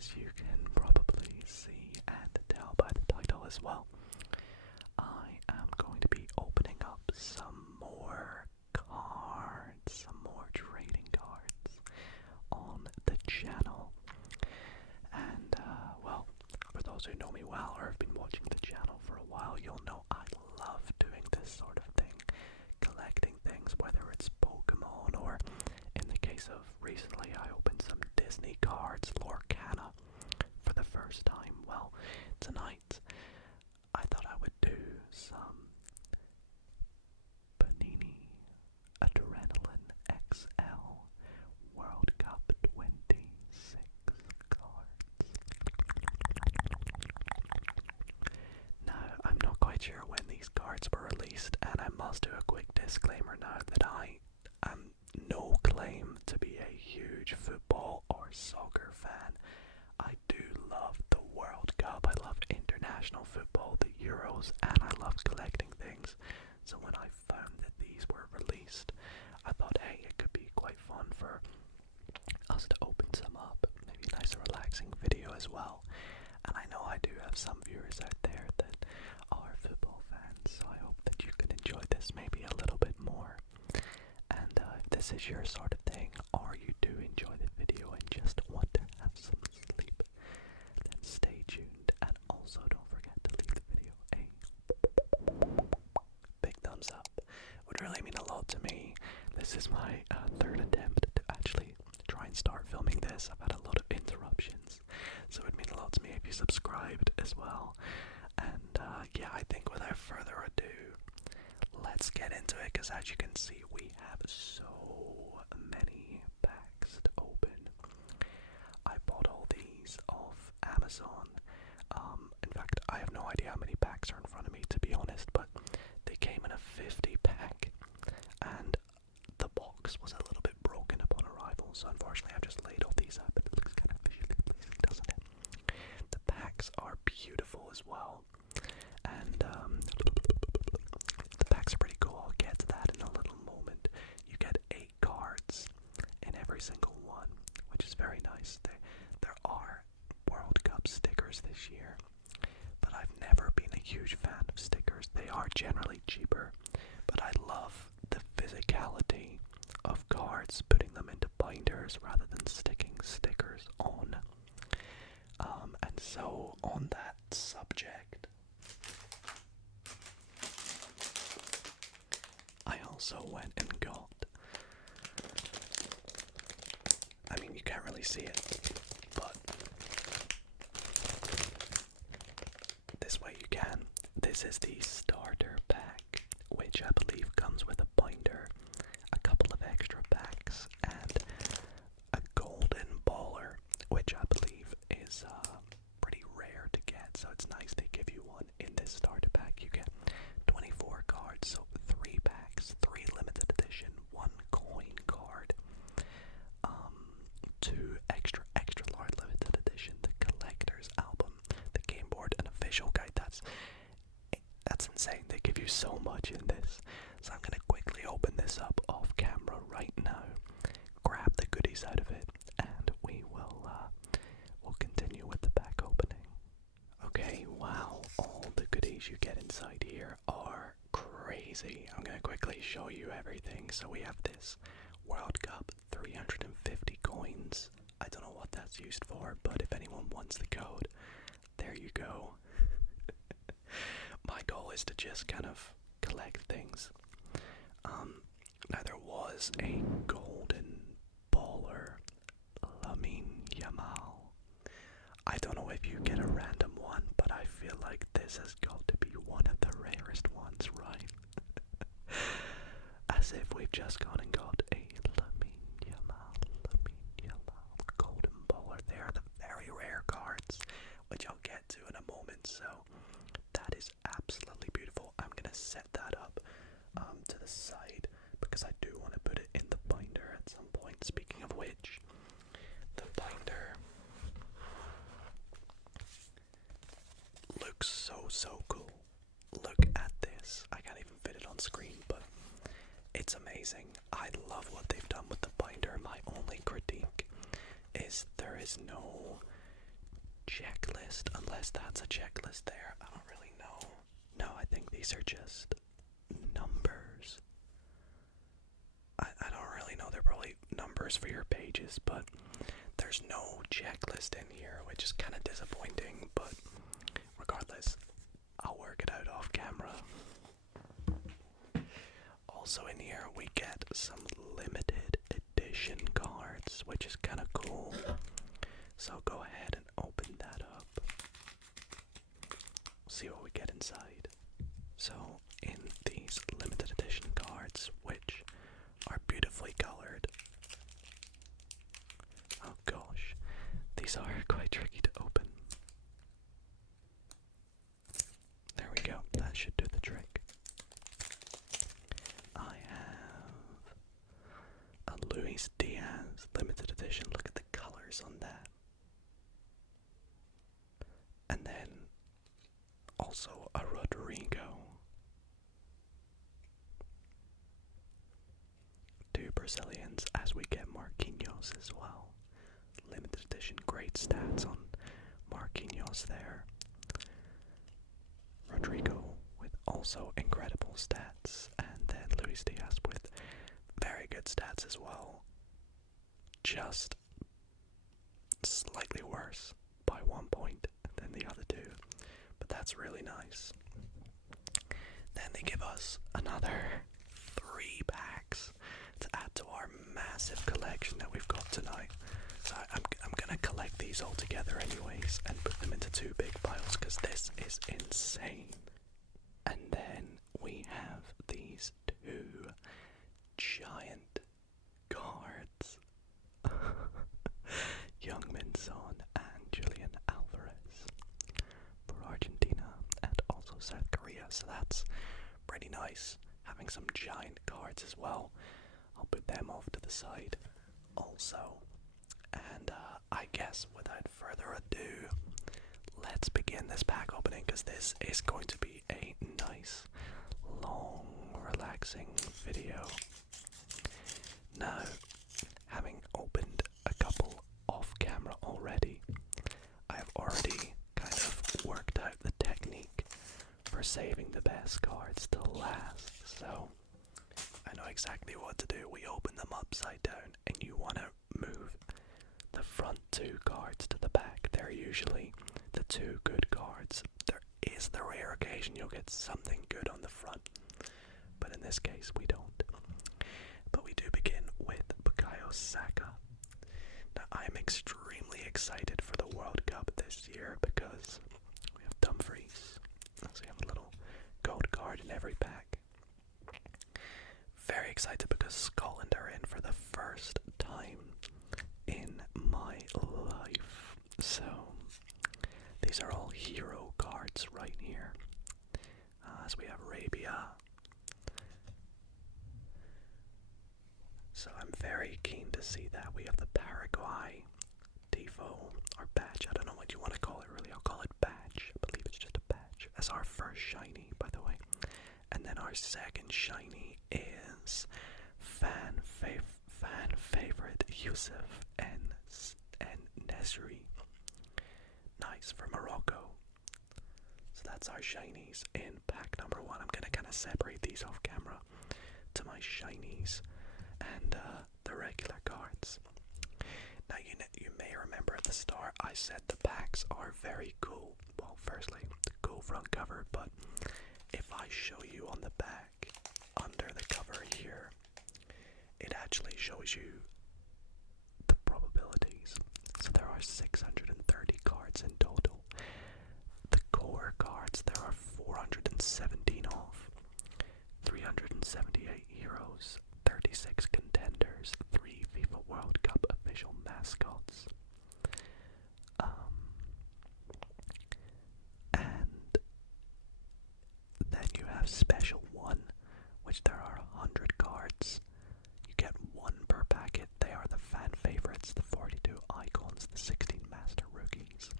as you can probably see and tell by the title as well, I am going to be opening up some more cards, some more trading cards on the channel. And, well, for those who know me well or have been watching the channel for a while, you'll know I love doing this sort of thing, collecting things, whether it's Pokemon or, in the case of recently, I opened some Disney cards, Lorcana, for the first time. Well, tonight, I thought I would do some Panini Adrenaline XL World Cup 26 cards. Now, I'm not quite sure when these cards were released, and I must do a quick disclaimer now that I am no claim to be a huge football or soccer fan. I do love the World Cup, I love international football, the Euros, and I love collecting things. So when I found that these were released, I thought, hey, it could be quite fun for us to open some up. Maybe a nice relaxing video as well. And I know I do have some viewers out there that are football fans, so I hope that you can enjoy this maybe a little bit more. And if this is your sort of thing, or you do enjoy the video and just want to have some sleep, then stay tuned. And also don't forget to leave the video a big thumbs up. It would really mean a lot to me. This is my third attempt to actually try and start filming this. I've had a lot of interruptions, so it would mean a lot to me if you subscribed as well. And yeah, I think without further ado, let's get into it, because as you can see, we have so many packs to open. I bought all these off Amazon. In fact, I have no idea how many packs are in front of me, to be honest, but they came in a 50 pack, and the box was a little bit broken upon arrival, so unfortunately I've just laid all these up. It looks kind of visually pleasing, doesn't it? The packs are beautiful as well, and the packs are pretty cool. I'll get to that in a little moment. You get 8 cards in every single one, which is very nice. There are World Cup stickers this year, but I've never been a huge fan of stickers. They are generally cheaper, but I love the physicality of cards, putting them into binders rather than sticking stickers on. And so on that subject, I also went and got, I mean, you can't really see it, but this way you can. This is the starter pack, which I believe comes with a binder, a couple of extra packs, and a golden baller, which I believe is pretty rare to get, so it's nice they give you one in this starter pack. You get 24 cards, so 3 packs, 3 limited edition, 1 coin card, 2 extra large limited edition, the collector's album, the game board, an official guide. That's insane. They give you so much in this. So I'm gonna quickly open this up off camera right now, grab the goodies out of it, and we will we'll continue with the pack opening. Okay, wow, all the goodies you get inside here are crazy. I'm gonna quickly show you everything. So we have this World Cup 350 coins. I don't know what that's used for, but if anyone wants the code, there you go. My goal is to just kind of collect things. Now there was a golden baller, Lamine Yamal. I don't know if you get a random one, but I feel like this has got to be one of the rarest ones, right? As if we've just gone and got a Lamine Yamal golden baller. They are the very rare cards, which I'll get to in a moment, so that is absolutely beautiful. I'm gonna set that up to the side, because I do want to put it in the binder at some point. Speaking of which, the binder looks so cool. Look at this. I can't even fit it on screen, but it's amazing. I love what they've done with the binder. My only critique is there is no checklist, unless that's a checklist there. I don't really know. No, I think these are just numbers. I don't really know. They're probably numbers for your pages, but there's no checklist in here, which is kind of disappointing, but regardless, I'll work it out off camera. Also in here we get some limited edition cards, which is kind of cool. So go ahead and open that up. See what we get inside. So in these limited edition cards, which are beautifully colored. Oh gosh, these are quite tricky to open. There we go, that should do the trick. I have a Luis Diaz limited edition. Look at the colors on that. And then also a Rodrigo. Two Brazilians, as we get Marquinhos as well. Limited edition, great stats on Marquinhos there. Rodrigo with also incredible stats, and then Luis Diaz with very good stats as well. Just slightly worse by 1 point than the other two, but that's really nice. Then they give us another 3 packs to add to our massive collection that we've got tonight. So I'm gonna collect these all together anyways and put them into 2 big piles because this is insane. And then we have these 2 giant cards. Young-Min Son and Julian Alvarez for Argentina and also South Korea. So that's pretty nice, having some giant cards as well. I'll put them off to the side also. And I guess without further ado, let's begin this pack opening, because this is going to be a nice, long, relaxing video. Now, having opened a couple off camera already, I have already kind of worked out the technique for saving the best cards to last. So I know exactly what to do. We open them upside down, and you want to move the front 2 cards to the back. They're usually the 2 good cards. There is the rare occasion you'll get something good on the front, but in this case we don't. But we do begin with Bukayo Saka. Now I'm extremely excited for the World Cup this year because we have Dumfries. So we have a little gold card in every pack. Very excited because Scotland are in for the first time in my life. So these are all hero cards right here. As we have Arabia. So I'm very keen to see that. We have the Paraguay Tifo, or badge. I don't know what you want to call it really. I'll call it badge. I believe it's just a badge. As our first shiny, by the way. And then our second shiny is fan favorite Yusuf and Nesri. Nice, for Morocco. So that's our shinies in pack number 1. I'm gonna kind of separate these off camera to my shinies and the regular cards. Now you may remember at the start I said the packs are very cool. Well, firstly, the cool front cover, but if I show you on the back, under the cover here, it actually shows you the probabilities. So there are 630 cards in total. The core cards, there are 417 of, 378 heroes, 36 contenders, 3 FIFA World Cup official mascots. And then you have Special 1, which there are 100 cards. You get 1 per packet. They are the fan favorites, the 42 icons, the 16 master rookies.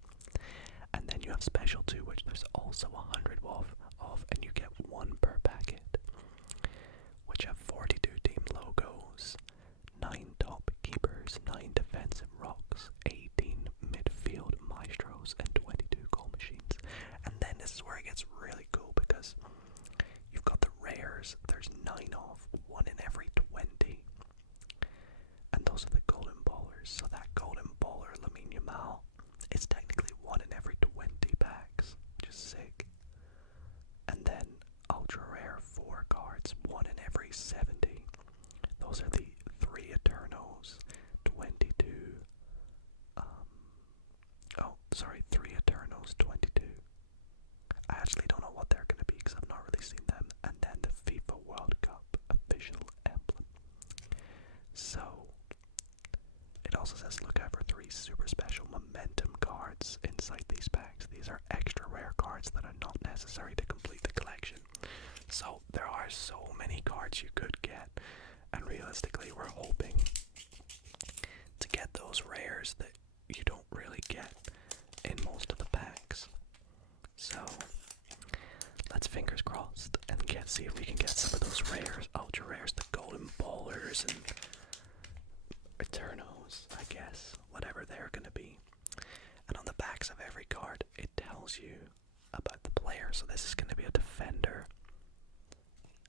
And then you have Special 2, which there's also 100 of, and you get 1 per packet, which have 42 team logos, 9 top keepers, 9 defensive rocks, 18 midfield maestros, and 9 of, 1 in every 20. And those are the golden ballers. So that golden baller, Lamine Yamal, is technically 1 in every 20 packs, which is sick. And then ultra rare 4 cards, 1 in every 70. Those are the 3 Eternos, 22. 3 Eternos, 22. I actually don't know what they're going to be because I've not really seen them. And then the FIFA World Cup official emblem. So, it also says look out for 3 super special momentum cards inside these packs. These are extra rare cards that are not necessary to complete the collection. So, there are so many cards you could get. And realistically, we're hoping to get those rares that you don't really get in most of the packs. So, let's fingers crossed and see if we can get some of those rares, ultra rares, the golden ballers and Eternos, I guess, whatever they're gonna be. And on the backs of every card, it tells you about the player. So this is gonna be a defender.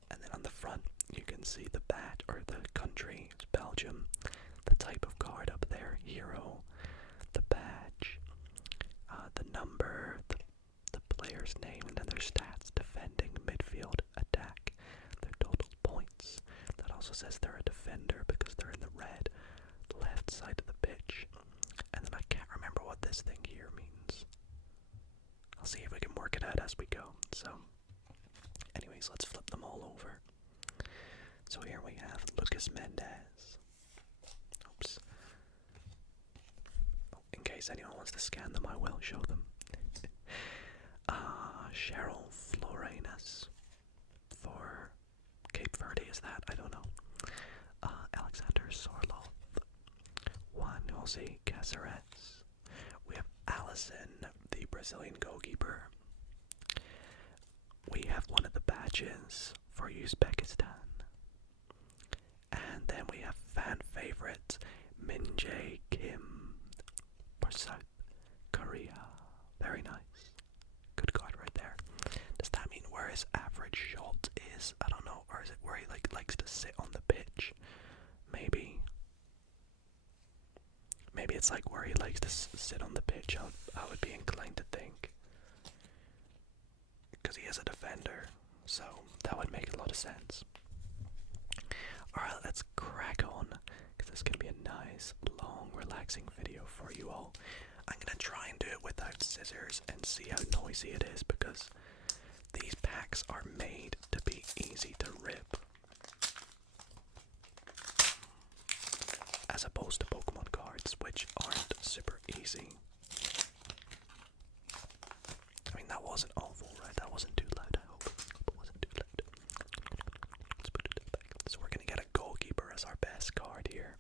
And then on the front, you can see the badge or the country, it's Belgium, the type of card up there, hero, the badge, the number, the player's name, and then their stats, defending, midfield, attack, their total points. That also says they're a defender because they're in the red left side of the pitch. And then I can't remember what this thing here means. I'll see if we can work it out as we go. So, anyways, let's flip them all over. So here we have Lucas Mendez. Oops. In case anyone wants to scan them, I will show them. Cheryl Florenas for Cape Verde, is that? I don't know. Alexander Sorloth. Juan Jose Caceres. We have Allison, the Brazilian goalkeeper. We have one of the badges for Uzbekistan. And then we have fan favorite Min Jae Kim for South Korea. Very nice. Good card right there. Does that mean where his average shot is? I don't know. Or is it where he likes to sit on the pitch? Maybe. Maybe it's like where he likes to sit on the pitch. I would be inclined to think. Because he is a defender. So that would make a lot of sense. Alright, let's crack on. Because this is going to be a nice, long, relaxing video for you all. I'm going to try and do it without scissors and see how noisy it is. Because these packs are made to be easy to rip. As opposed to Pokemon cards, which aren't super easy. I mean, that wasn't awful, right? That wasn't too loud, I hope. It wasn't too loud. Let's put it back. So we're gonna get a goalkeeper as our best card here.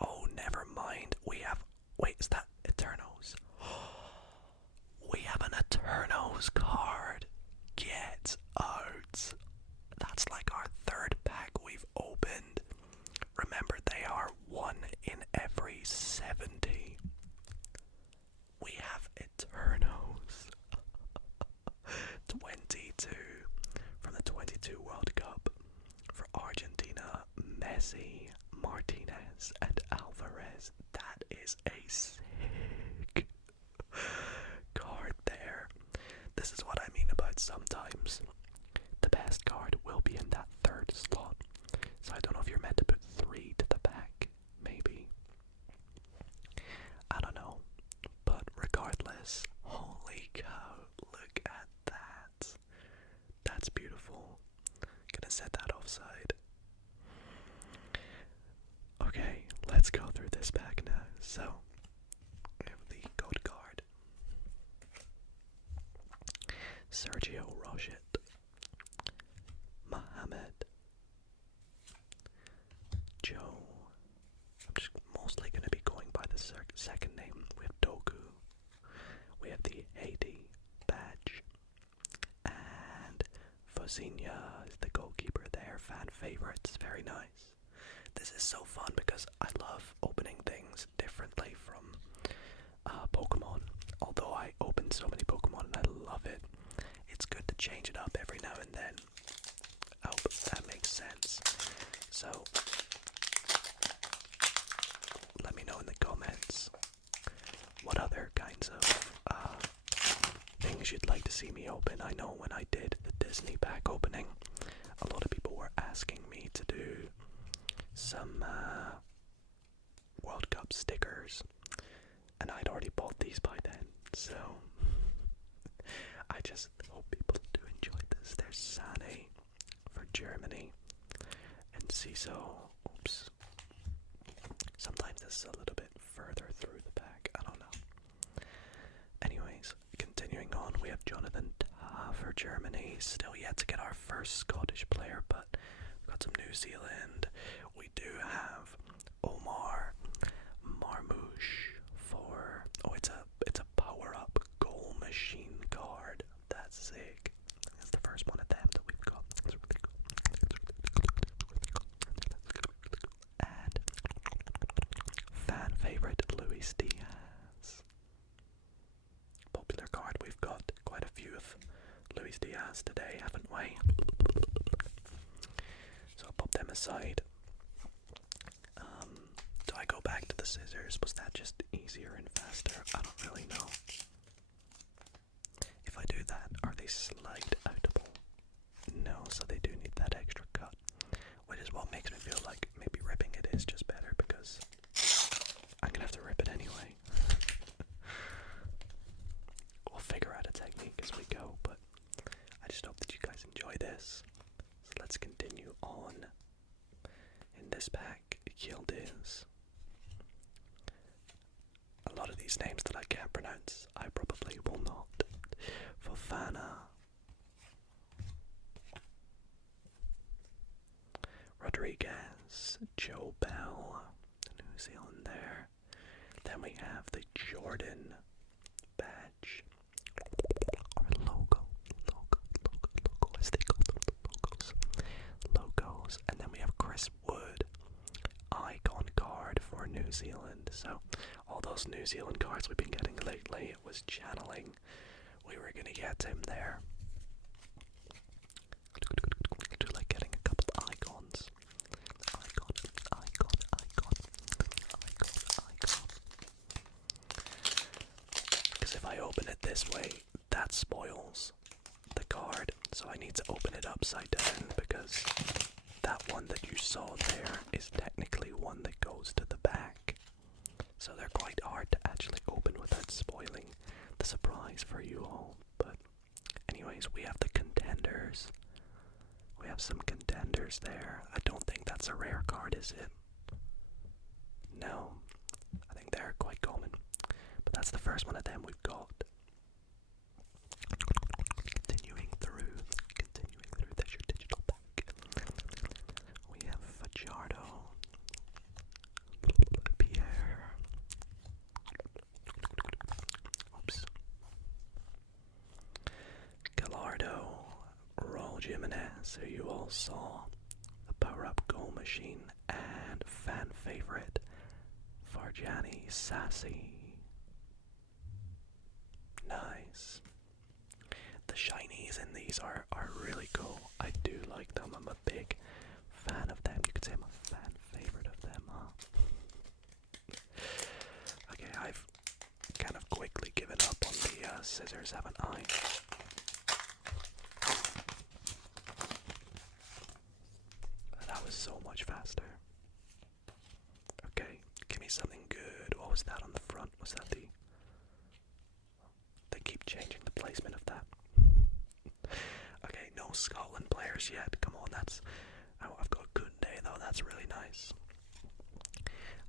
Oh, never mind. We have... Wait, is that Eternos? We have an Eternos card. Get out. That's like our 3rd pack we've opened. Remember, they are 1 in every 70. We have Eternos. 22 from the 22 World Cup for Argentina, Messi, Martinez, and Alvarez. That is a sick card there. This is what I mean about sometimes the best card will be in that 3rd slot. So I don't know if you're meant to put 3 to the back, maybe. I don't know. But regardless, holy cow, look at that. That's beautiful. Gonna set that offside. Okay, let's go through this pack now. So, we have the code card. Sergio Roget. Mohamed. Joe. I'm just mostly going to be going by the second name. We have Doku. We have the Haiti badge. And Fosinha is the goalkeeper there. Fan favorites. Very nice. This is so fun because I love opening things differently from Pokemon. Although I open so many Pokemon and I love it. It's good to change it up every now and then. Oh, Cup. That makes sense. So, let me know in the comments what other kinds of things you'd like to see me open. I know when I did the Disney pack opening, a lot of people were asking me to do some World Cup stickers, and I'd already bought these by then, so I just hope people do enjoy this. There's Sane for Germany, and Ciso. Oops. Sometimes this is a little bit further through the pack, I don't know. Anyways, continuing on, we have Jonathan Tah for Germany. Still yet to get our first Scottish player, but we've got some New Zealand. We do have Omar Marmouche for, oh, it's a power-up goal machine card. That's sick. That's the first one of them that we've got. That's really cool. And fan favorite Luis Diaz. Popular card. We've got quite a few of Luis Diaz today, haven't we? So I'll pop them aside. Do I go back to the scissors? Was that just easier and faster? I don't really know. If I do that, are they slide outable? No, so they do need that extra cut. Which is what makes me feel like maybe ripping it is just better, because I'm gonna have to rip it anyway. We'll figure out a technique as we go, but I just hope that you guys enjoy this. So let's continue on. In this pack, Yildiz. A lot of these names that I can't pronounce, I probably will not. Fofana. Rodriguez. Joe Bell. New Zealand there. Then we have the Jordan badge. Or logo, as they call them, logos. And then we have Chris Wood, icon card for New Zealand. So all those New Zealand cards we've been getting lately, it was channeling. We were gonna get him there. I do like getting a couple of icons. Icon. Because if I open it this way, that spoils the card. So I need to open it upside down, because that one that you saw there is technically one that goes to the back. So they're quite hard to actually open without spoiling the surprise for you all. But anyways, we have the contenders. We have some contenders there. I don't think that's a rare card, is it? No. I think they're quite common. But that's the first one of them we've got. Continuing through. There's your digital pack. We have Fajardo. Pierre. Oops. Gallardo. Raul Jimenez, who you all saw. The power-up goal machine. And fan favorite, Farjani Sassy. Nice. The shinies in these are really cool. I do like them. I'm a big fan of them. You could say I'm a fan favorite of them, huh? Okay, I've kind of quickly given up on the scissors, haven't I? That was so much faster. Okay, give me something good. What was that on the front? Was that the... They keep changing the placement of that. Okay, no Scotland players yet. Come on, that's... I've got good day though, that's really nice.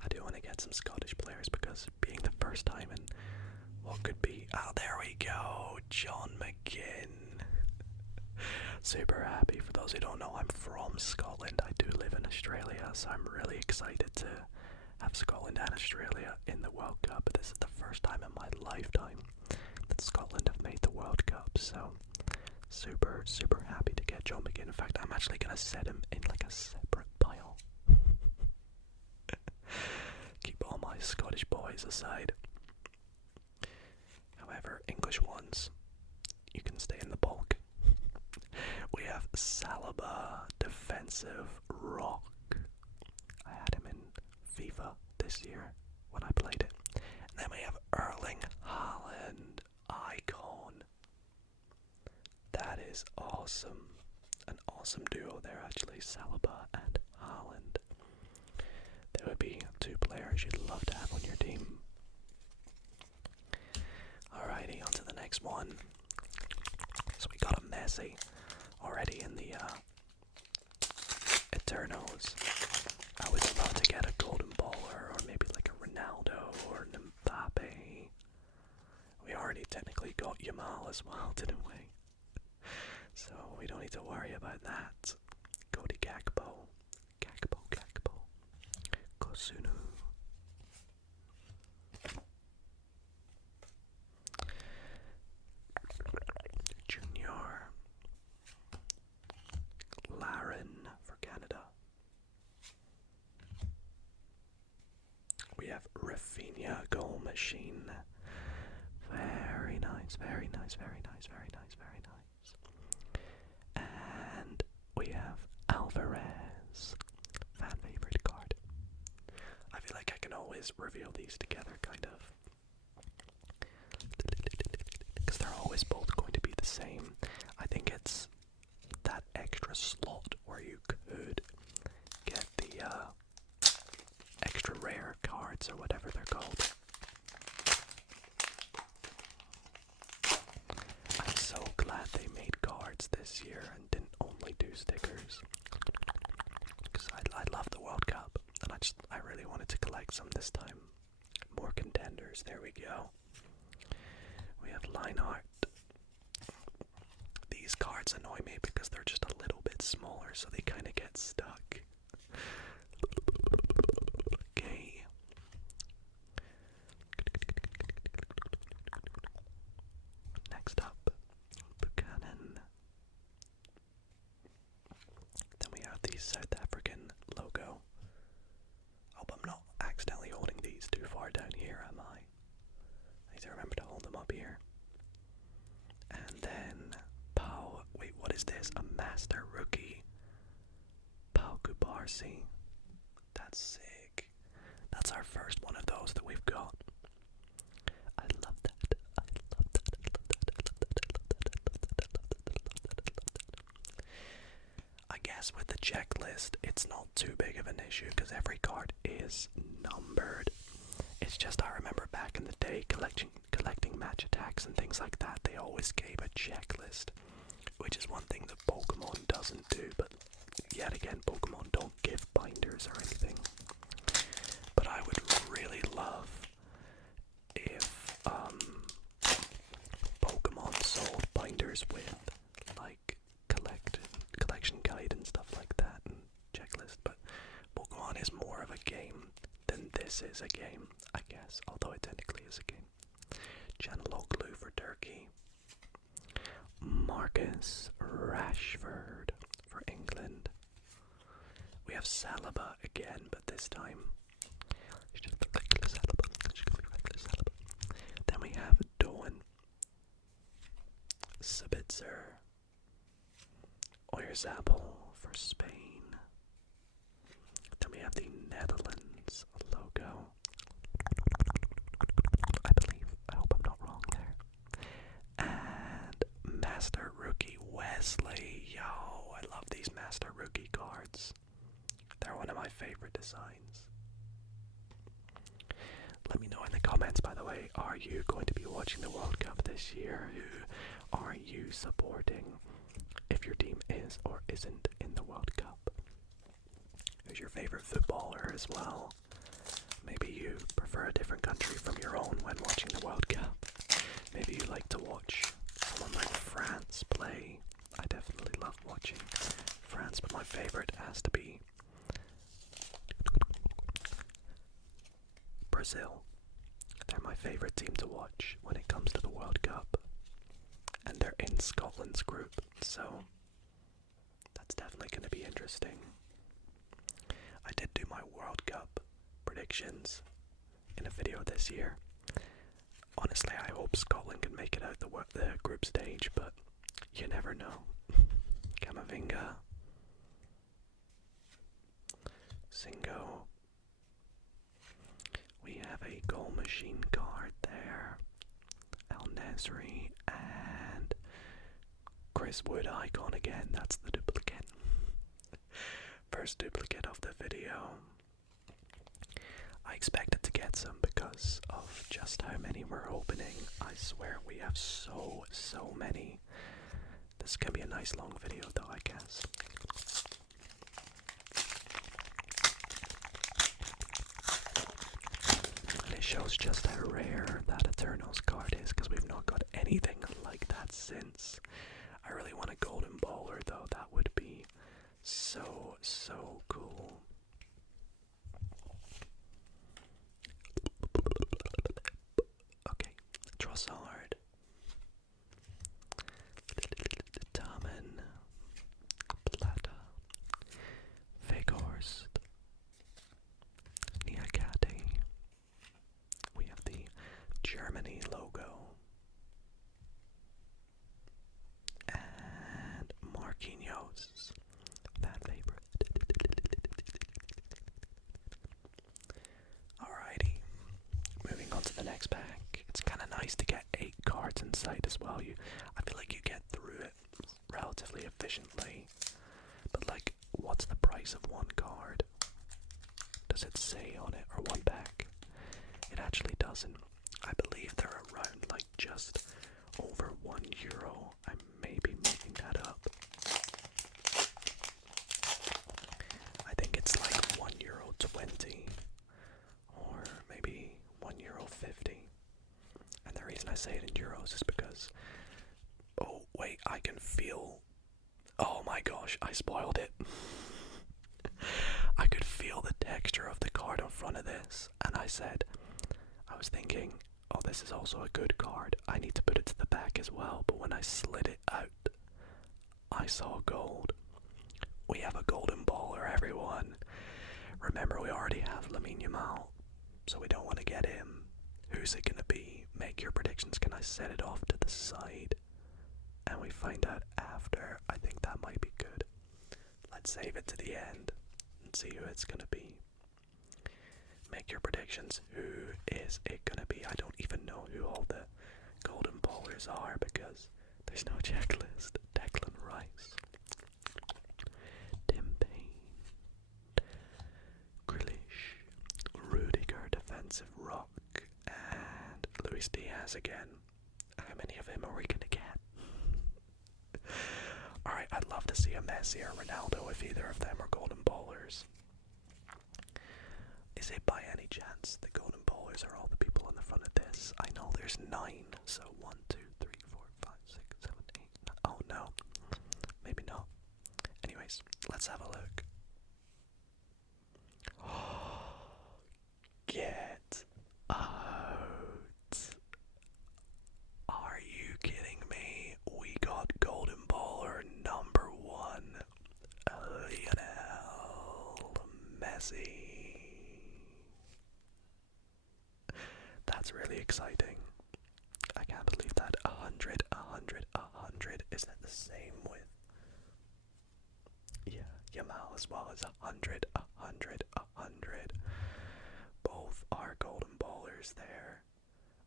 I do want to get some Scottish players, because being the first time in what could be... Oh, there we go! John McGinn. Super happy. For those who don't know, I'm from Scotland. I do live in Australia, so I'm really excited to have Scotland and Australia in the World Cup. This is the first time in my lifetime that Scotland have made the World Cup, so super happy to get John McGinn. In fact, I'm actually going to set him in like a separate pile. Keep all my Scottish boys aside. However, English ones, you can stay in the bulk. We have Saliba, defensive rock. I had him in FIFA this year when I played it. And then we have Erling Haaland, icon. That is awesome. An awesome duo there actually, Saliba and Haaland. There would be two players you'd love to have on your team. Alrighty, on to the next one. So we got a Messi already in the Eternos. I would love to get a golden baller or maybe like a Ronaldo or an Mbappe. We already technically got Yamal as well, didn't we? So we don't need to worry about that. Cody Gakpo. Gakpo. Kosunu. Junior. Laren for Canada. We have Rafinha goal machine. Very nice, very nice, very nice, very nice, very nice. And we have Alvarez. Fan favorite card. I feel like I can always reveal these together, kind of. Because they're always both going to be the same. I think it's that extra slot where you could get the extra rare cards or whatever they're called. I'm so glad they made cards this year and didn't only do stickers. Because I love the World Cup and I really wanted to collect some this time. More contenders, there we go. We have line art. These cards annoy me because they're just a little bit smaller, so they kind of get stuck. Okay. Next up, Buchanan. Then we have the South African logo. Hope I'm not accidentally holding these too far down here, am I? I need to remember to hold them up here. And then Pau, wait, what is this? A master rookie. Pau Kubarsi. That's sick. That's our first one of those that we've got. I love that. I love that. I love that. I love that. I love that. I love that. I love that. I love that. I guess with the checklist, it's not too big of an issue because every card is numbered. It's just I remember back in the day collecting match attacks and things like that, they always gave a checklist, which is one thing that Pokemon doesn't do, but yet again, Pokemon don't give binders or anything. But I would really love if Pokemon sold binders with like collection guide and stuff like that and checklist, but Pokemon is more of a game than this is a game, I guess, although it technically is a game. Chaneloglu for Turkey. Marcus Rashford for England. We have Saliba again, but this time it's just the regular Saliba. It's gonna be regular Saliba. Then we have Doan, Sabitzer, Oyarzabal for Spain. Then we have the Netherlands logo. I believe. I hope I'm not wrong there. And Master Rookie Wesley. Yo, I love these Master Rookie cards. They're one of my favorite designs. Let me know in the comments, by the way, are you going to be watching the World Cup this year? Who are you supporting if your team is or isn't in the World Cup? Who's your favorite footballer as well? Maybe you prefer a different country from your own when watching the World Cup. Maybe you like to watch someone like France play. I definitely love watching France, but my favorite has to be Brazil. They're my favorite team to watch when it comes to the World Cup. And they're in Scotland's group, so that's definitely going to be interesting. I did do my World Cup predictions in a video this year. Honestly, I hope Scotland can make it out the group stage, but you never know. Camavinga, Singo. We have a goal machine card there. El Nesri and Chris Wood icon again. That's the duplicate. First duplicate of the video. I expected to get some because of just how many we're opening. I swear we have so many. This can be a nice long video though, I guess. And it shows just how rare that Eternals card is because we've not got anything like that since. I really want a golden baller though. That would be so cool. Okay, Trossard, Damen, Plata, Veghorst, Niakate. We have the Germany logo. And Marquinhos, fan favorite. Alrighty, moving on to the next pack. It's kind of nice to get 8 cards inside as well. I feel like you get through it relatively efficiently. But like, what's the price of one card? Does it say on it, or one pack? It actually doesn't. I believe they're around like just over €1. I may be making that up. I think it's like €1.20 or maybe €1.50. And the reason I say it in euros is because, oh wait, I can feel, oh my gosh, I spoiled it. I could feel the texture of the card in front of this, and I was thinking, oh, this is also a good card. I need to put it to the back as well. But when I slid it out, I saw gold. We have a golden baller, everyone. Remember, we already have Lamine Yamal, so we don't want to get him. Who's it going to be? Make your predictions. Can I set it off to the side? And we find out after. I think that might be good. Let's save it to the end and see who it's going to be. Make your predictions. Who is it gonna be? I don't even know who all the golden ballers are because there's no checklist. Declan Rice, Tim Payne, Grealish, Rudiger, defensive rock, and Luis Diaz again. How many of him are we gonna get? Alright, I'd love to see a Messi or Ronaldo if either of them are golden ballers. Is it by any chance the golden ballers are all the people on the front of this? I know there's 9, so 1, 2, 3, 4, 5, 6, 7, 8, 9. Oh no, maybe not. Anyways, let's have a look. Get out. Are you kidding me? We got golden baller number 1, Lionel Messi. That's really exciting. I can't believe that. 100, 100, 100. Is that the same with? Yeah, Yamal as well as 100, 100, 100. Both are golden ballers there.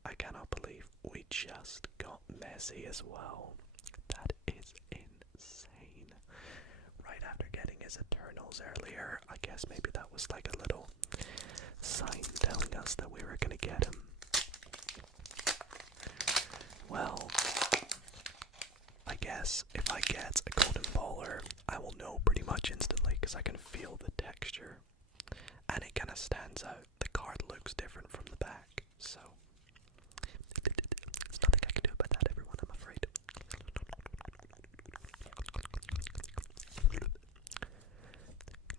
I cannot believe we just got Messi as well. That is insane. Right after getting his Eternals earlier, I guess maybe that was like a little sign telling us that we were going to get him. Well, I guess if I get a golden baller, I will know pretty much instantly because I can feel the texture. And it kind of stands out. The card looks different from the back, so there's nothing I can do about that, everyone, I'm afraid.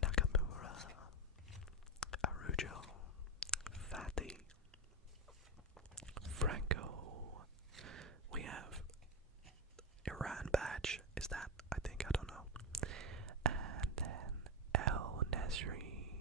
Nakamura, Arujo, Fati, Franco. We have Iran badge. Is that? I think, I don't know. And then El Nesri.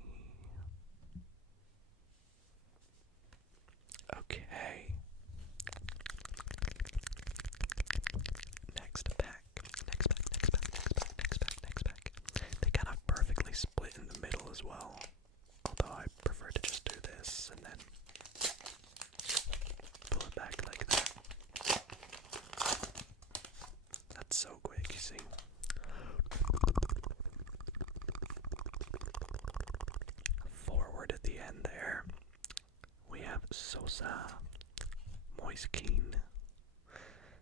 see. Forward at the end there, we have Sosa, Moise Keane.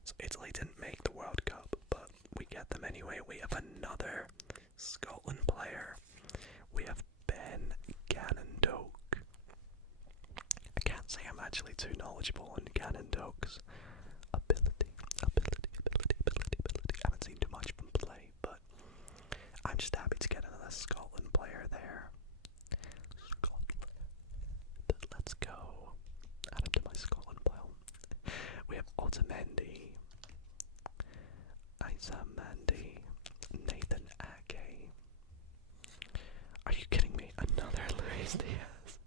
So Italy didn't make the World Cup, but we get them anyway. We have another Scotland player. We have Ben Gannon-Doak. I can't say I'm actually too knowledgeable on Gannon-Doak's ability. I haven't seen too much of him play, but I'm just happy to get another Scotland player there. Scotland. Let's go. Add him to my Scotland pile. We have Otamendi, Mandy, Nathan Ake. Are you kidding me? Another Luis Diaz.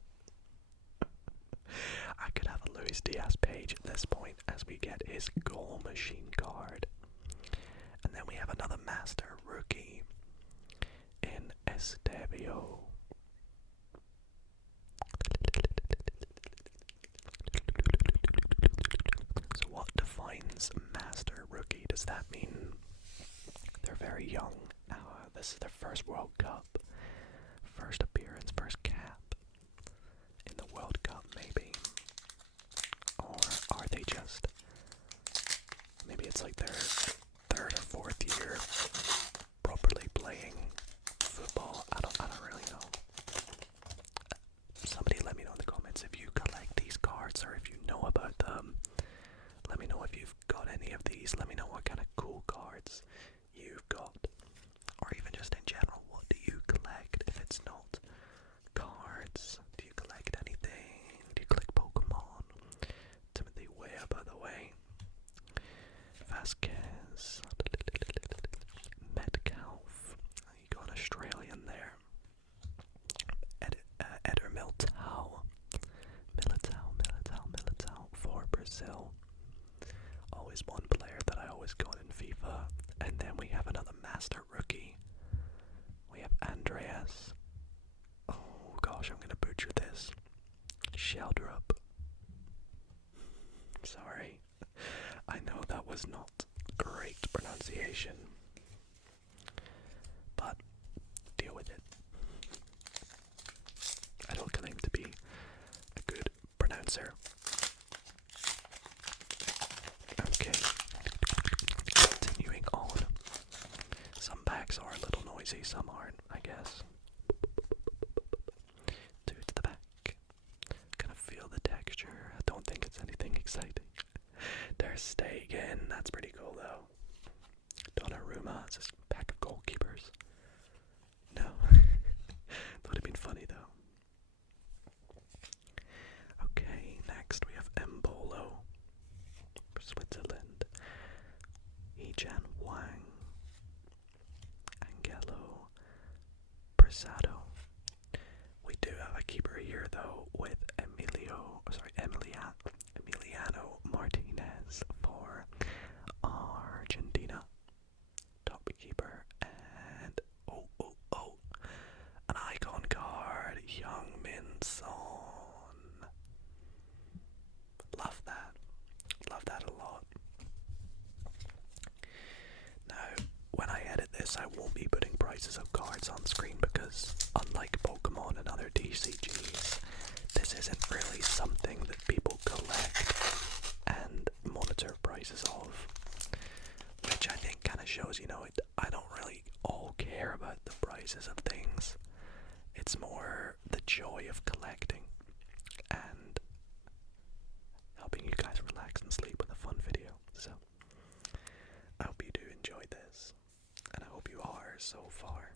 I could have a Luis Diaz page at this point as we get his goal machine card. And then we have another master rookie in Estevio. So what defines master rookie? Does that mean they're very young? This is their first World Cup, first appearance, first cap in the World Cup maybe? Or are they just, maybe it's like their third or fourth year properly playing football? I don't really know. Somebody let me know in the comments if you collect these cards or if you know about them. Let me know if you've got any of these. Let me know what kind of cool cards you've got. Or even just in general, what do you collect if it's not cards? Do you collect anything? Do you collect Pokemon? Timothy Weah, by the way. Vasquez. Metcalf. You got an Australian there. Eder Militao for Brazil. Always one player that I always got in FIFA. And then we have another master rookie. We have Andreas. Oh gosh, I'm gonna butcher this. Sheldrup. Sorry. I know that was not great pronunciation. But deal with it. I don't claim to be a good pronouncer. Okay. Continuing on. Some packs are a little noisy, some aren't, I guess. Two to the back. Kind of feel the texture. I don't think it's anything exciting. There's Stegen. That's pretty cool though. Donnarumma. It's this pack of goalkeepers. No. That would have been funny though. Okay, next we have Mbolo for Switzerland. Hejan Wang. Angelo Persado. We do have a keeper here though with Emiliano Martinez for Argentina. Top keeper. And an icon card, Heung-min Son. Love that a lot. Now, when I edit this, I won't be putting prices of cards on screen because, unlike Pokemon and other TCGs, this isn't really something that people collect and monitor prices of. Which I think kind of shows, I don't really all care about the prices of things. It's more the joy of collecting and helping you guys relax and sleep with a fun video. So, I hope you do enjoy this, and I hope you are so far.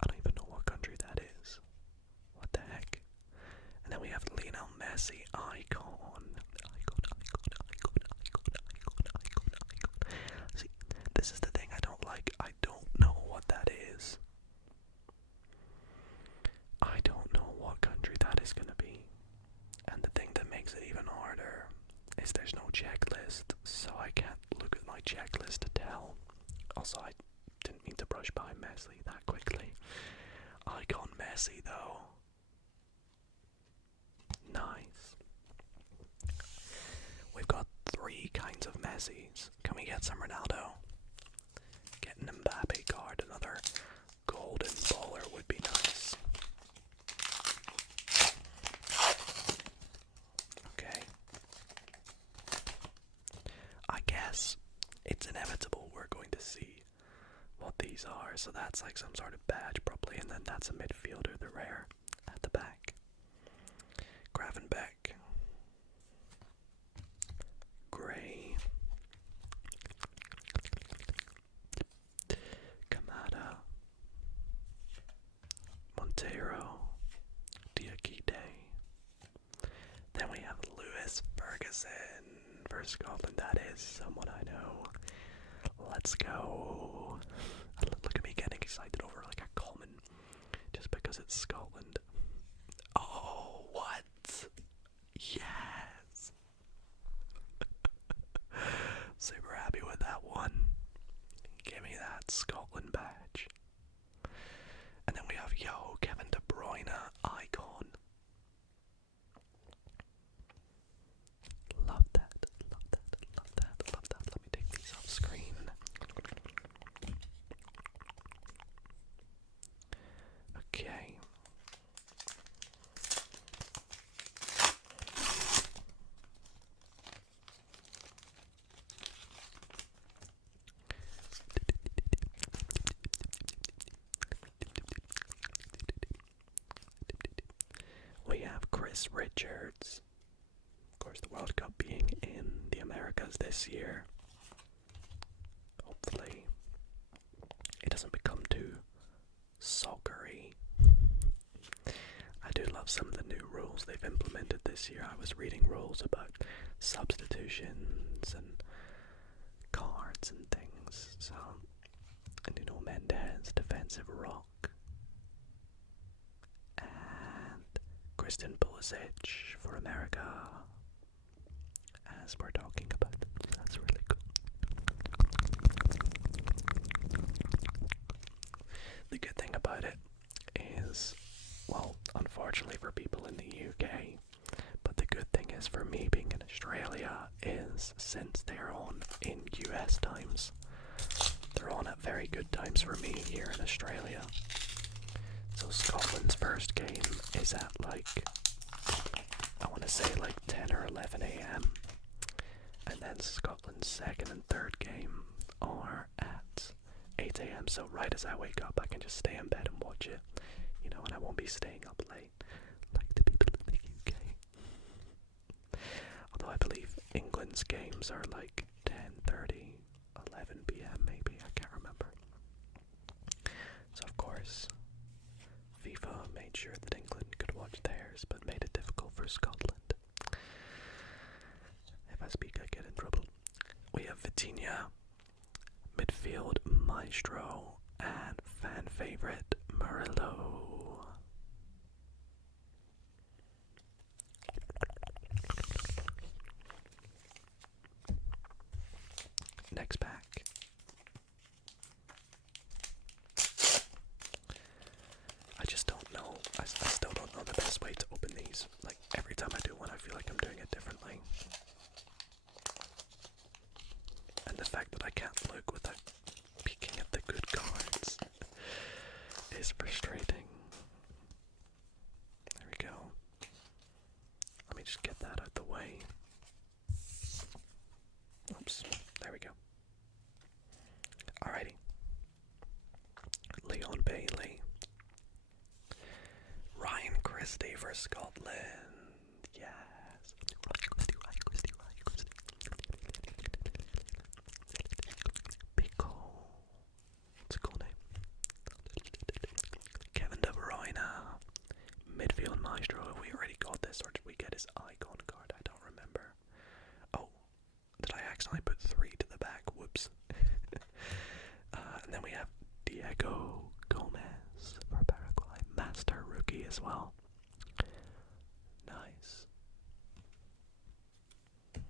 I don't even know what country that is. What the heck? And then we have Lionel Messi, icon. See, this is the thing I don't like. I don't know what that is. I don't know what country that is going to be. And the thing that makes it even harder is there's no checklist, so I can't look at my checklist to tell. Also, I didn't mean to brush by Messi that quickly. Icon Messi though. Nice. We've got 3 kinds of Messis. Can we get some Ronaldo? Get an Mbappe card, another golden baller would be nice. Okay. I guess it's inevitable we're going to see what these are. So that's like some sort of badge probably, and then that's a midfielder, the rare at the back. Gravenbeck. Gray. Kamada. Montero. Diakite. Then we have Lewis Ferguson for Scotland. That is someone I know. Let's go. Look at me getting excited over like a common just because it's Scotland. Oh, what? Yes. Super happy with that one. Give me that Scotland badge. And then we have Kevin De Bruyne icon. Love that, love that, love that, love that. Let me take these off screen. Okay. We have Chris Richards. Of course, the World Cup being in the Americas this year. Hopefully, it doesn't become too soccery. I do love some of the new rules they've implemented this year. I was reading rules about substitutions and cards and things. So, and Mendez, defensive rock. And Christian Pulisic for America, as we're talking about. That's really cool. The good thing about it is, well, unfortunately for people in the UK, but the good thing is for me being in Australia is since they're on in US times, they're on at very good times for me here in Australia. So Scotland's first game is at like, I want to say like 10 or 11 a.m. And then Scotland's second and third game are at 8 a.m. So right as I wake up, I can just stay in bed and watch it, you know, and I won't be staying up late like the people in the UK. Although I believe England's games are like 10:30, 11 p.m. maybe, I can't remember. So of course, FIFA made sure that England could watch theirs, but made it difficult for Scotland. If I speak, I get in trouble. We have Vitinha, midfield maestro, and fan favorite Murillo. Next pack. I just don't know. I still don't know the best way to open these. Like, every time I do one, I feel like I'm doing it differently. And the fact that I can't look without peeking at the good cards is frustrating. There we go. Let me just get that out the way. Oops. There we go. Alrighty. Leon Bailey. Ryan Christie for Scotland. Yes. Pico. It's a cool name. Kevin De Bruyne. Midfield maestro. Have we already got this, or did we get his icon card? I don't remember. Oh, did I accidentally put 3 to the back? Whoops. And then we have Diego Gomez for Paraguay. Master rookie as well. Nice. I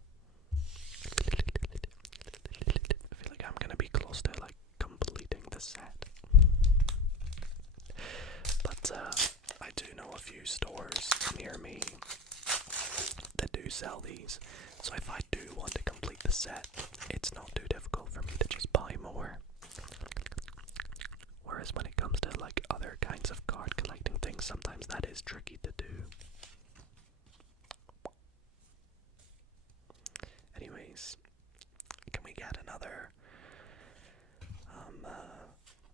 feel like I'm gonna be close to like completing the set. But set, it's not too difficult for me to just buy more. Whereas when it comes to like other kinds of card collecting things, sometimes that is tricky to do. Anyways, can we get another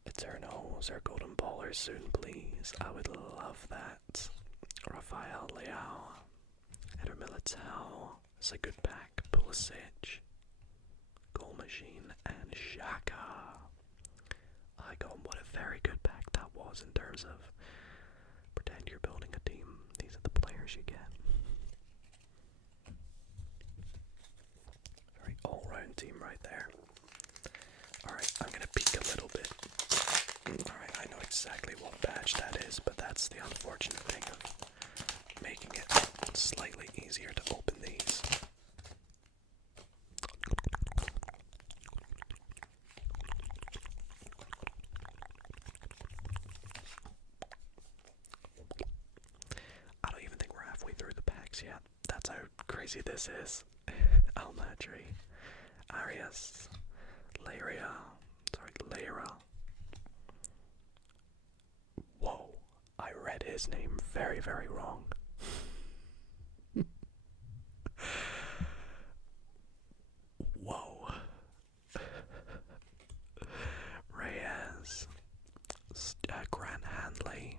Eternals or Golden Ballers soon, please? I would love that. Rafael Leao, Eder Militao, it's a good pack. Pulisic, Goal Machine, and Xhaka. Icon, what a very good pack that was in terms of pretend you're building a team. These are the players you get. Very all-round team right there. Alright, I'm gonna peek a little bit. Alright, I know exactly what badge that is, but that's the unfortunate thing of making it slightly easier to open these. I don't even think we're halfway through the packs yet. That's how crazy this is. Almadri, Arias, Lyra. Whoa, I read his name very, very wrong. Whoa. Reyes, Grant Handley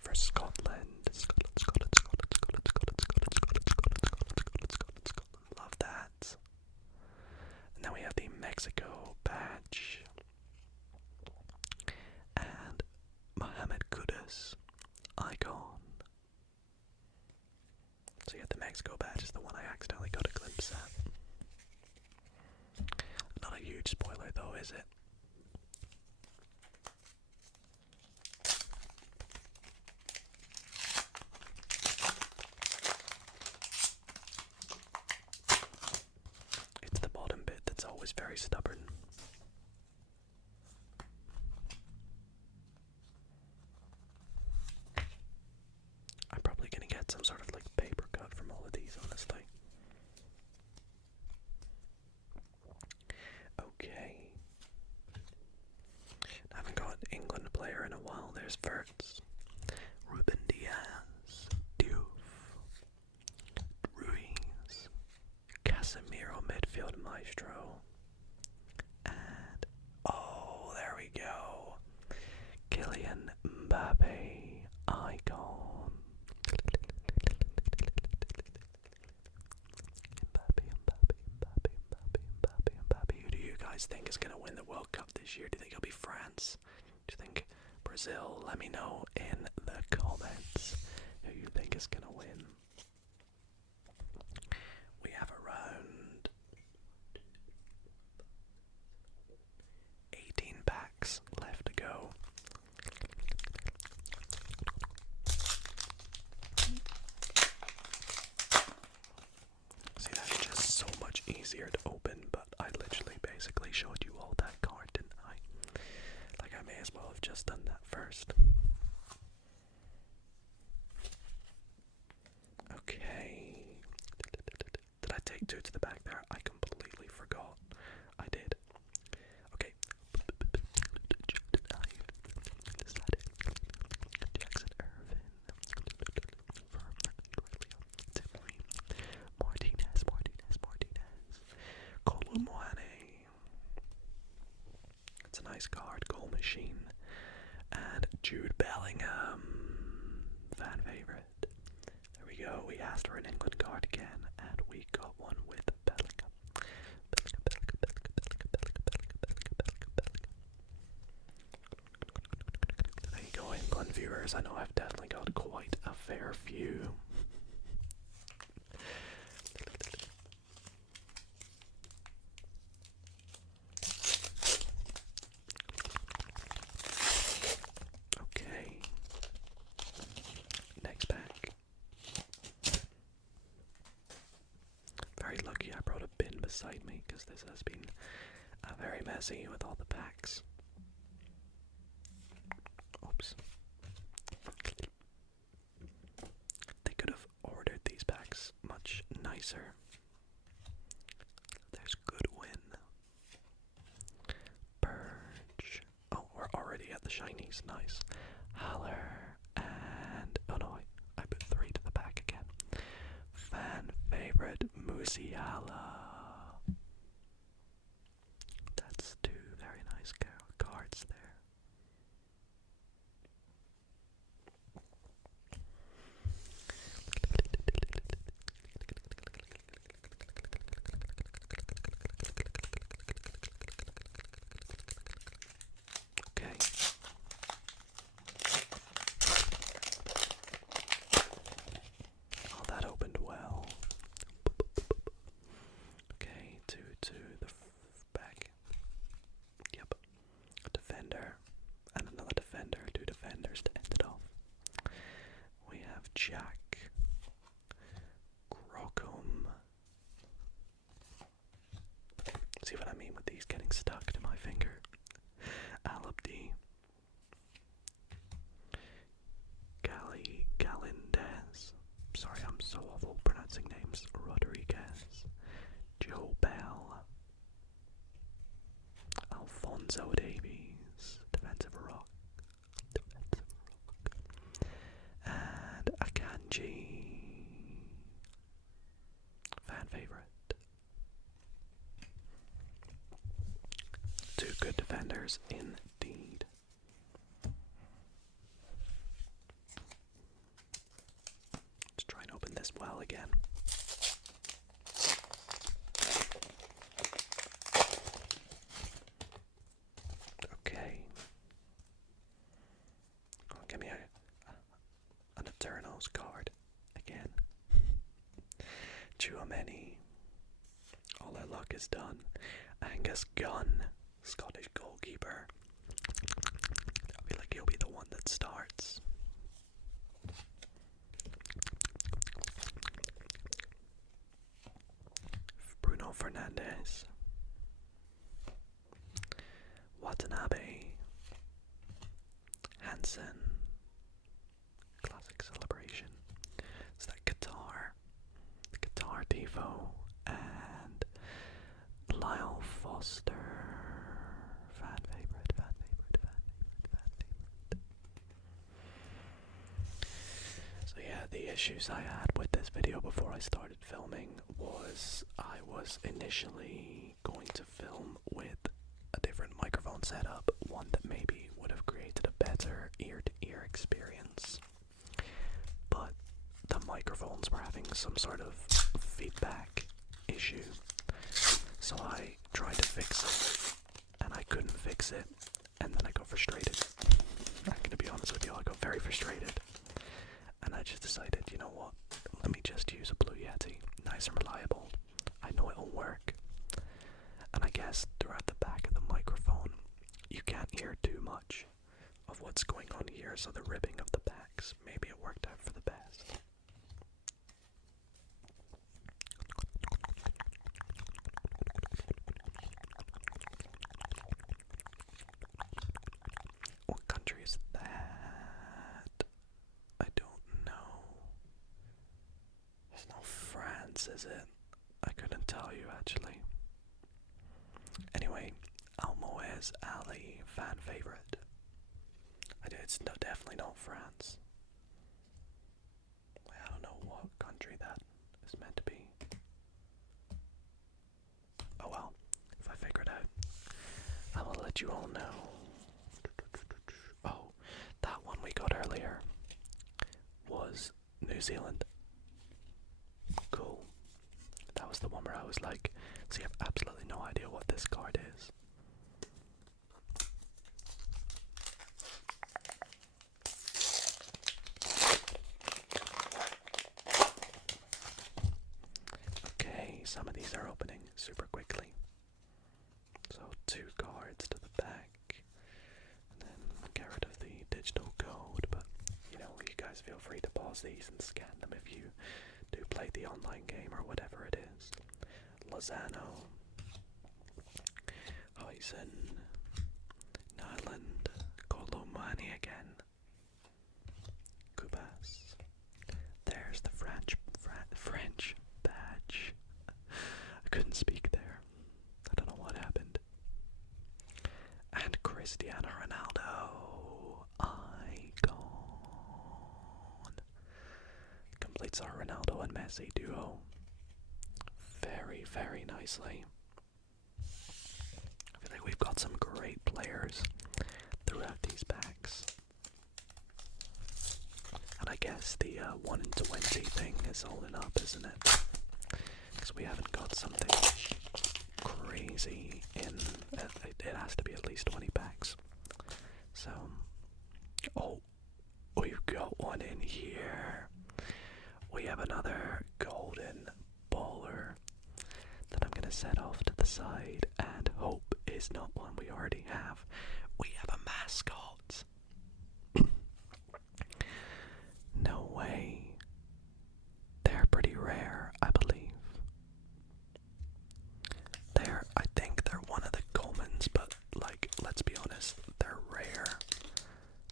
for Scotland. Scotland. Love that. And then we have the Mexico badge. And Mohamed Kudus, Icon. So yeah, the Mexico badge is the one I accidentally got a glimpse at. Not a huge spoiler though, is it? It's the bottom bit that's always very stubborn. I'm probably gonna get some sort of like paper cut from all of these, honestly. Okay. I haven't got an England player in a while. There's Verts, Ruben Diaz, Diouf, Ruiz, Casemiro, midfield maestro, and oh, there we go, Kylian Mbappe, icon. Mbappe. Who do you guys think is going to win the World Cup this year? Do you think it'll be France? Do you think Brazil? Let me know in the comments who you think is going to win. We have around 18 packs left to go. See, that's just so much easier to open, but I literally basically showed you all that card, didn't I? Like, I may as well have just done that first. Okay. Did I take two to the back there? I completely forgot. I did. Okay. Jackson Irvin. Martinez. Colin Moane. It's a nice card. Goal Machine. And Jude Bellingham. Fan favorite. There we go. We asked for an England card again, and we got one with Bellingham. There you go, England viewers. I know I've definitely got quite a fair few. Okay. Next pack. Very lucky I brought a bin beside me because this has been very messy with all the packs. Oops. They could have ordered these packs much nicer. There shinies, nice. Haller, and oh no, I put 3 to the back again. Fan favorite Musiala. That's 2 very nice cards there. Okay. Oh, that opened well. Okay, to the back. Yep. Defender and another defender, 2 defenders to end it off. We have Jack, Crocum. See what I mean with these getting stuck to my finger? Alabdi, Galindez. Sorry, I'm so awful pronouncing names. Rodriguez, Joe Bell, Alfonso Davies, defensive rock, and Akanji, fan favorite. 2 good defenders indeed. Let's try and open this well again. Okay. Oh, give me an Eternals card again. Chouameni. All our luck is done. Angus Gunn, Scottish goalkeeper. I feel like he'll be the one that starts. Bruno Fernandes, Watanabe, Hansen, classic celebration. It's that guitar Devo, and Lyle Foster, fan favorite. So yeah, the issues I had with this video before I started filming was I was initially going to film with a different microphone setup, one that maybe would have created a better ear-to-ear experience, but the microphones were having some sort of feedback issue, so I tried to fix it, and I couldn't fix it, and then I got frustrated. I'm gonna be honest with you, I got very frustrated, and I just decided, you know what, let me just use a Blue Yeti, nice and reliable, I know it'll work, and I guess throughout the back of the microphone, you can't hear too much of what's going on here, so the ribbing of the backs, maybe it worked out for the best. What country is that? I don't know. It's not France, is it? I couldn't tell you actually. Anyway, Almoez Ali, fan favorite. It's definitely not France. I don't know what country that is meant to be. Oh well, if I figure it out, I will let you all know. Oh, that one we got earlier was New Zealand. Cool. That was the one where I was like, so you have absolutely no idea what this card is. Okay, some of these are opening super quickly. So 2 cards to the back, and then get rid of the digital code, but you know, you guys feel free to pause these and scan them if you do play the online game or whatever it is. Lozano, Huysen, Nyland, Colomani again, Kubas. There's the French badge. I couldn't speak there. I don't know what happened. And Cristiano Ronaldo. completes our Ronaldo and Messi duo very, very nicely. I feel like we've got some great players throughout these packs. And I guess the 1 in 20 thing is holding up, isn't it? Because we haven't got something crazy in... It has to be at least 20 packs. So... Oh, we've got one in here. We have another golden baller that I'm going to set off to the side and hope is not one we already have. We have a mascot. No way. They're pretty rare, I believe. I think they're one of the commons, but like, let's be honest, they're rare.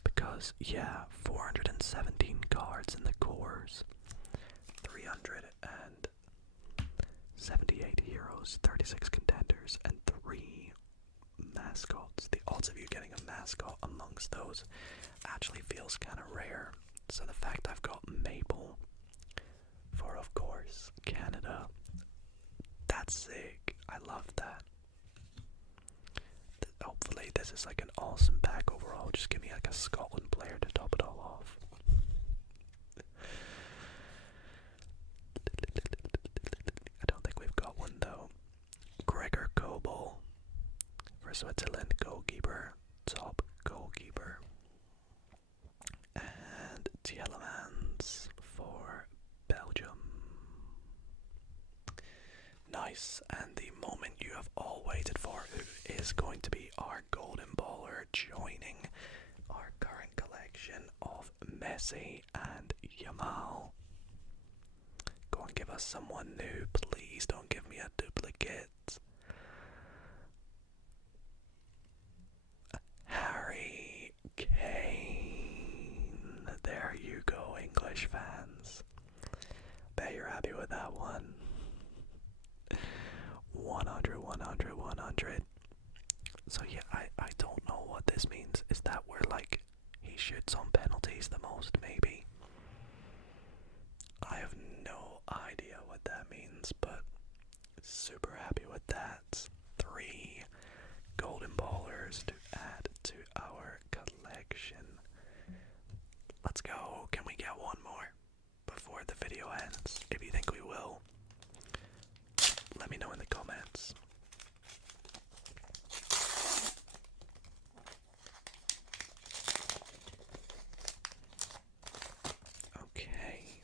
Because, yeah, 417 cards in the cores, 378 heroes, 36 contenders, and 3 mascots. The odds of you getting a mascot amongst those actually feels kind of rare. So the fact I've got Maple for, of course, Canada, that's sick. I love that. Hopefully this is like an awesome pack overall. Just give me like a Scotland player to top it all off. I don't think we've got one though. Gregor Kobel for Switzerland, goalkeeper, top goalkeeper. And Tielemans for Belgium. Nice, and the moment you have all waited for, who is going to be our golden baller joining our current collection of Messi and Yamal. Go and give us someone new, please don't give me a duplicate. Harry Kane. There you go, English fans. Bet you're happy with that one. 100, 100, 100. So yeah, I don't know what this means. Is that where like he shoots on penalties the most, maybe? I have no idea what that means, but super happy with that. 3 golden ballers to add to our collection. Let's go. Can we get one more before the video ends? If you think we will, let me know in the comments. Okay.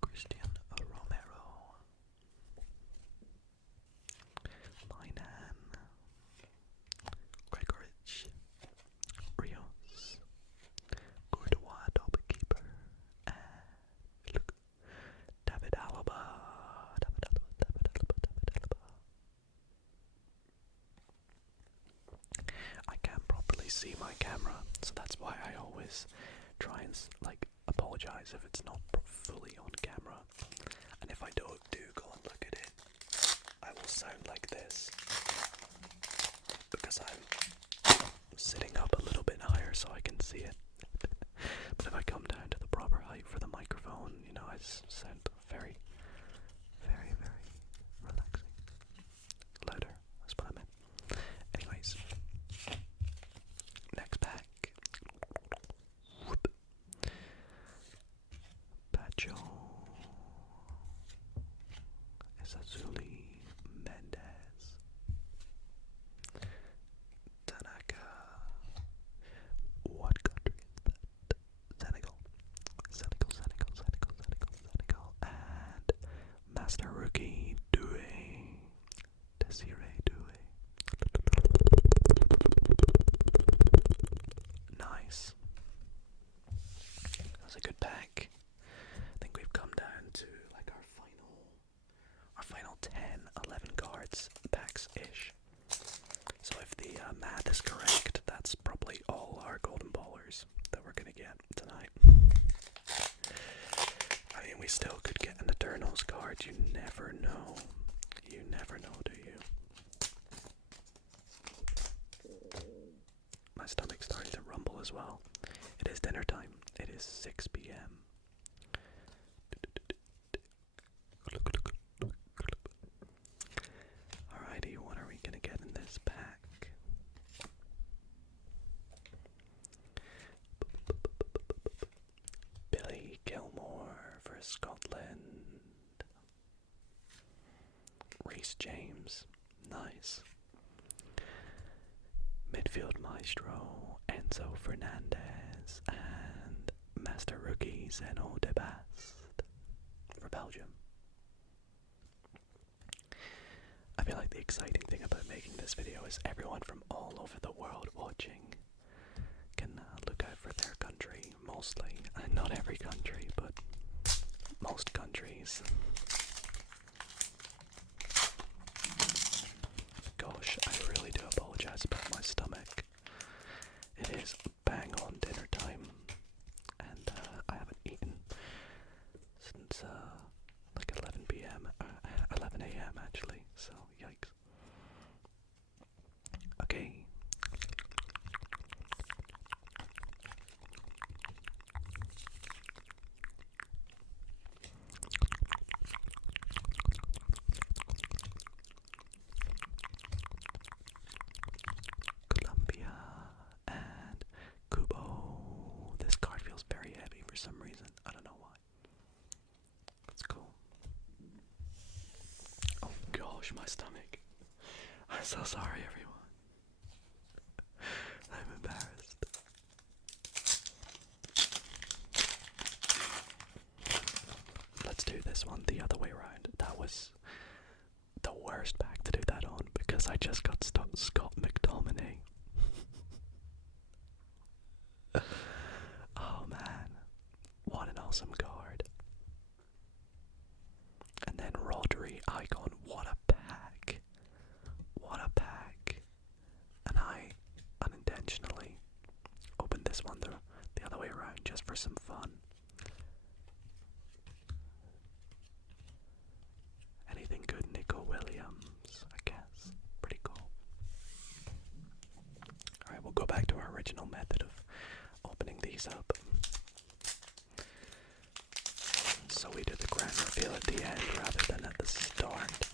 Christian Romero. Linan. Gregorich. Rios. Courtois, top keeper. And look, David Alaba. David Alaba. I can't properly see my camera, so that's why I always try and like apologize if it's not fully on camera. And if I do go and look at it, I will sound like this because I'm sitting up a little bit higher so I can see it. But if I come down to the proper height for the microphone, you know, I sound very, very, very relaxing. Louder, that's what I meant. Anyways, next pack. Whoop. Pacho. Isazuli Mendez. Tanaka. What country is that? Senegal. Senegal. And Master Rookie Doué. Desiree Doué. Nice. That was a good pack. I think we've come down to like our final 10, 11 cards packs-ish. So if the math is correct, that's probably all our golden ballers that we're gonna get tonight. I mean, we still could get an Eternals card. You never know. You never know, do you? stomach's starting to rumble as well. It is dinner time. It is 6 p.m. Alrighty, what are we gonna get in this pack? Billy Gilmore for Scotland. Reece James, nice. Midfield maestro Enzo Fernandez and master rookie Zeno de Bast for Belgium. I feel like the exciting thing about making this video is everyone from all over the world watching can look out for their country, mostly. Not every country, but most countries. Gosh, I really do apologize about my stomach. It is bang on dinner time, and I haven't eaten since like 11 p.m. 11 a.m. actually, so yikes. Okay. Colombia and Kubo. This card feels very heavy for some reason. I don't know why. That's cool. Oh gosh, my stomach. I'm so sorry, everyone. I'm embarrassed. Let's do this one the other way around. That was the worst pack to do that on because I just got Scott McTominay. Oh man, what an awesome card. And then Rodri Icon, what a pack. What a pack. And I unintentionally opened this one the other way around just for some fun. Anything good, Nico Williams, I guess. Pretty cool. Alright, we'll go back to our original method of opening these up. So we do the grand reveal at the end rather than at the start.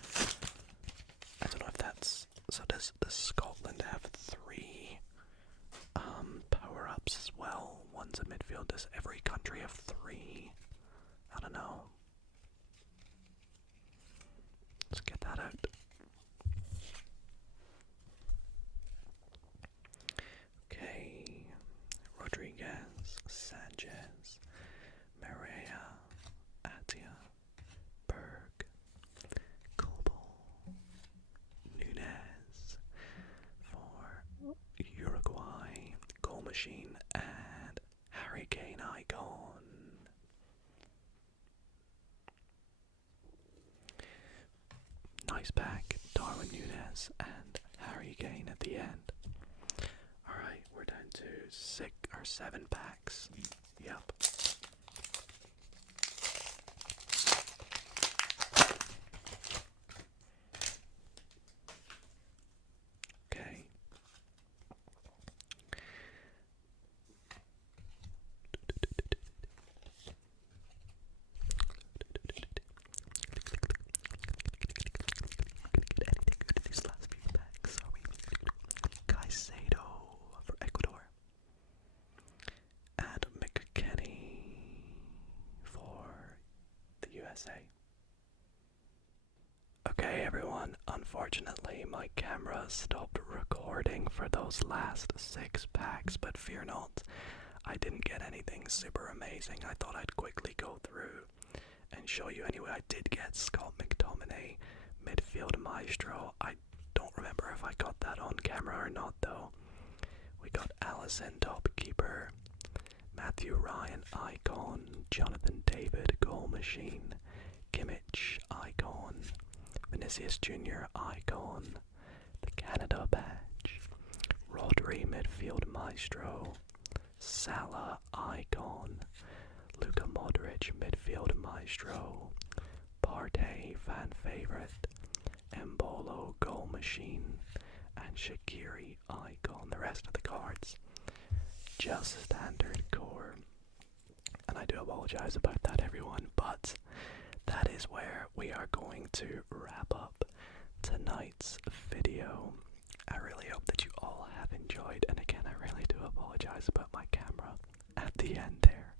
I don't know if that's... So does Scotland have 3 power-ups as well? One's a midfield. Does every country have 3? I don't know. Let's get that out. Okay. Rodriguez, Sanchez, Maria, Atia, Berg, Kobel, Nunez for Uruguay, Goal Machine, and Harry Kane Icon. Nice pack, Darwin Nunez and Harry Kane at the end. Alright, we're down to 6 or 7 packs. Yep. Okay. These last few packs are we Caicedo for Ecuador and McKennie for the USA. Okay everyone, unfortunately my camera stopped recording for those last 6 packs, but fear not, I didn't get anything super amazing. I thought I'd quickly go through and show you anyway. I did get Scott McTominay, midfield maestro. I don't remember if I got that on camera or not though. We got Alisson, top keeper, Matthew Ryan, icon, Jonathan David, goal machine, Kimmich, icon, Vinicius Jr., icon, the Canada badge, Rodri, midfield maestro, Salah, icon, Luka Modric, midfield maestro, Partey, fan favorite, Mbolo, goal machine, and Shaqiri, icon. The rest of the cards just standard core. And I do apologize about that, everyone, but that is where we are going to wrap up tonight's video. I really hope that you all have enjoyed, and again, I really do apologize about my camera at the end there.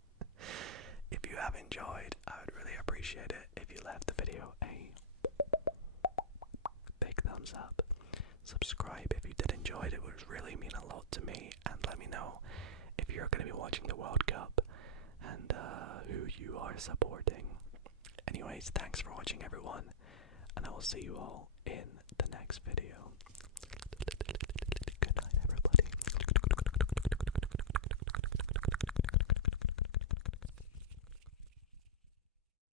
If you have enjoyed, I would really appreciate it if you left the video a big thumbs up. Subscribe if you did enjoy it, it would really mean a lot to me, and let me know if you're going to be watching the World Cup and who you are supporting. Anyways, thanks for watching, everyone, and I will see you all in the next video.